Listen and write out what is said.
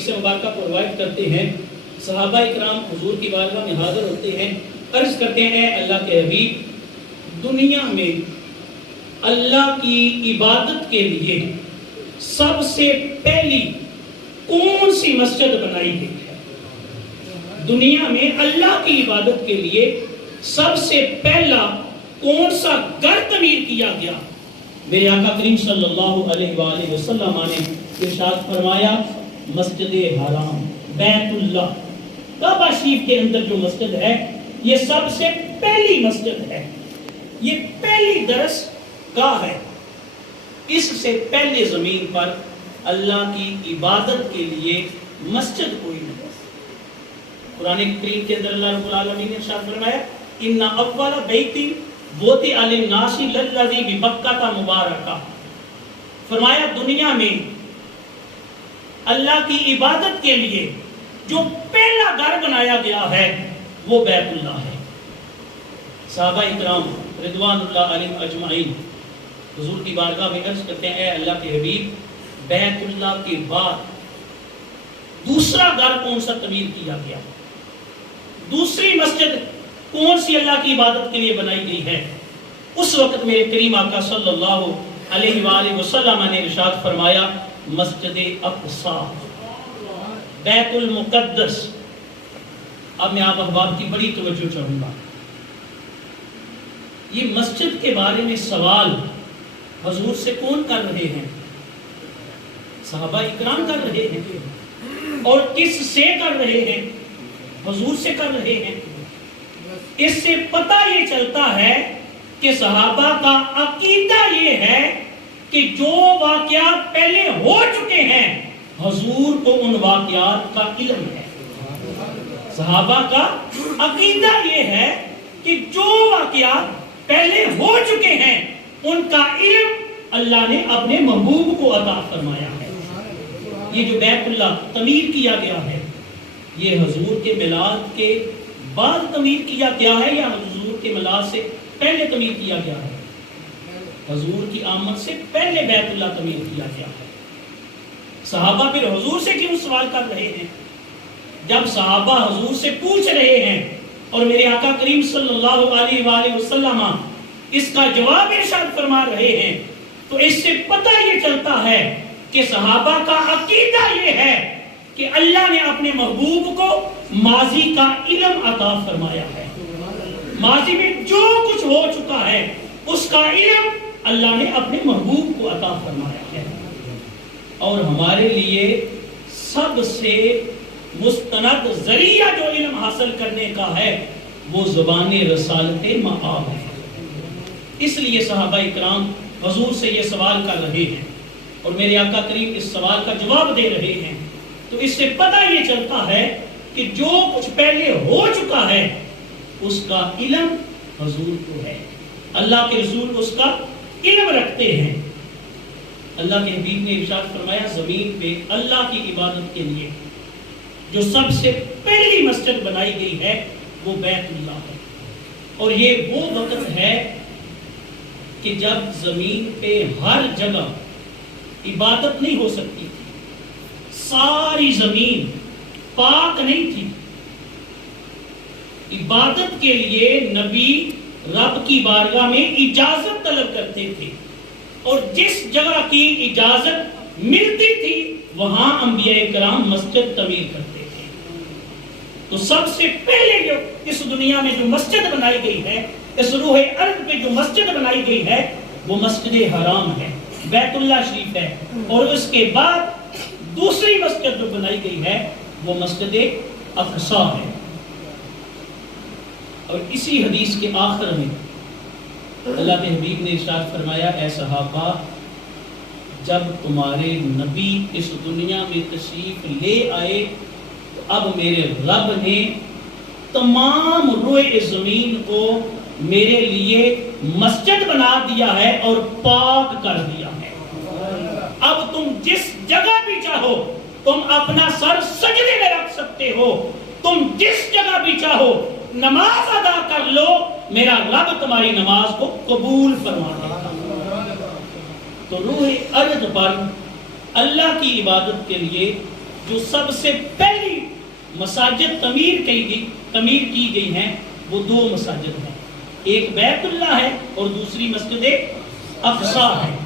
حدیث مبارکہ کو روایت کرتے ہیں، صحابہ اکرام حضور کی بارگاہ میں حاضر ہوتے ہیں، عرض کرتے ہیں اے اللہ کے حبیب، دنیا میں اللہ کی عبادت کے لیے سب سے پہلی کون سی مسجد بنائی گئی ہے؟ دنیا میں اللہ کی عبادت کے لیے سب سے پہلا کون سا گھر تعمیر کیا گیا؟ میرے آقا کریم صلی اللہ علیہ وآلہ وسلم نے ارشاد فرمایا مسجد حرام، بیت اللہ، کعبہ شریف کے اندر جو مسجد ہے یہ سب سے پہلی مسجد ہے، یہ پہلی درس گاہ ہے۔ اس سے پہلے زمین پر اللہ کی عبادت کے لیے مسجد کوئی نہیں۔ قرآن کریم کے اندر اللہ رب العالمین نے ارشاد فرمایا ان اول بیت وضع للناس للذی ببکۃ مبارکہ، فرمایا دنیا میں اللہ کی عبادت کے لیے جو پہلا گھر بنایا گیا ہے وہ بیت اللہ ہے۔ صحابہ اکرام رضوان اللہ علیہم اجمعین حضور کی بارگاہ میں عرض کرتے ہیں اے اللہ کے حبیب، بیت اللہ کے بعد دوسرا گھر کون سا تعمیر کیا گیا؟ دوسری مسجد کون سی اللہ کی عبادت کے لیے بنائی گئی ہے؟ اس وقت میرے کریم آقا صلی اللہ علیہ وآلہ وسلم نے ارشاد فرمایا مسجد اقصی، بیت المقدس۔ اب میں آپ احباب کی بڑی توجہ چاہوں گا، یہ مسجد کے بارے میں سوال حضور سے کون کر رہے ہیں؟ صحابہ اکرام کر رہے ہیں، اور کس سے کر رہے ہیں؟ حضور سے کر رہے ہیں۔ اس سے پتہ یہ چلتا ہے کہ صحابہ کا عقیدہ یہ ہے کہ جو واقعات پہلے ہو چکے ہیں حضور کو ان واقعات کا علم ہے۔ صحابہ کا عقیدہ یہ ہے کہ جو واقعات پہلے ہو چکے ہیں ان کا علم اللہ نے اپنے محبوب کو عطا فرمایا ہے۔ یہ جو بیت اللہ تعمیر کیا گیا ہے یہ حضور کے میلاد کے بعد تعمیر کیا گیا ہے یا حضور کے میلاد سے پہلے تعمیر کیا گیا ہے؟ حضور کی آمد سے پہلے بیت اللہ تعمیر کیا گیا ہے۔ صحابہ پھر حضور سے کیوں سوال کر رہے ہیں؟ جب صحابہ حضور سے پوچھ رہے ہیں اور میرے آقا کریم صلی اللہ علیہ وآلہ وسلم اس کا جواب ارشاد فرما رہے ہیں تو اس سے پتہ یہ چلتا ہے کہ صحابہ کا عقیدہ یہ ہے کہ اللہ نے اپنے محبوب کو ماضی کا علم عطا فرمایا ہے۔ ماضی میں جو کچھ ہو چکا ہے اس کا علم اللہ نے اپنے محبوب کو عطا فرمایا ہے، اور ہمارے لیے سب سے مستند ذریعہ جو علم حاصل کرنے کا ہے وہ زبان رسالت مآب ہے۔ اس لیے صحابہ اکرام حضور سے یہ سوال کر رہے ہیں اور میرے آقا کریم اس سوال کا جواب دے رہے ہیں، تو اس سے پتہ یہ چلتا ہے کہ جو کچھ پہلے ہو چکا ہے اس کا علم حضور کو ہے، اللہ کے رسول اس کا علم رکھتے ہیں۔ اللہ کے حبیب نے ارشاد فرمایا زمین پہ اللہ کی عبادت کے لیے جو سب سے پہلی مسجد بنائی گئی ہے وہ بیت اللہ ہے، اور یہ وہ وقت ہے کہ جب زمین پہ ہر جگہ عبادت نہیں ہو سکتی تھی، ساری زمین پاک نہیں تھی۔ عبادت کے لیے نبی رب کی بارگاہ میں اجازت طلب کرتے تھے، اور جس جگہ کی اجازت ملتی تھی وہاں انبیاء کرام مسجد تعمیر کرتے تھے۔ تو سب سے پہلے جو اس دنیا میں جو مسجد بنائی گئی ہے، اس روح ارض پہ جو مسجد بنائی گئی ہے وہ مسجد حرام ہے، بیت اللہ شریف ہے، اور اس کے بعد دوسری مسجد جو بنائی گئی ہے وہ مسجد اقصی ہے۔ اور اسی حدیث کے آخر میں اللہ کے حبیب نے ارشاد فرمایا اے صحابہ، جب تمہارے نبی اس دنیا میں تشریف لے آئے تو اب میرے رب نے تمام روئے زمین کو میرے لیے مسجد بنا دیا ہے اور پاک کر دیا ہے۔ اب تم جس جگہ بھی چاہو تم اپنا سر سجدے میں رکھ سکتے ہو، تم جس جگہ بھی چاہو نماز ادا کر لو، میرا رب تمہاری نماز کو قبول فرما دے گا۔ تو روح ارض پر اللہ کی عبادت کے لیے جو سب سے پہلی مساجد تعمیر کی گئی ہیں وہ دو مساجد ہیں، ایک بیت اللہ ہے اور دوسری مسجد اقصی ہے۔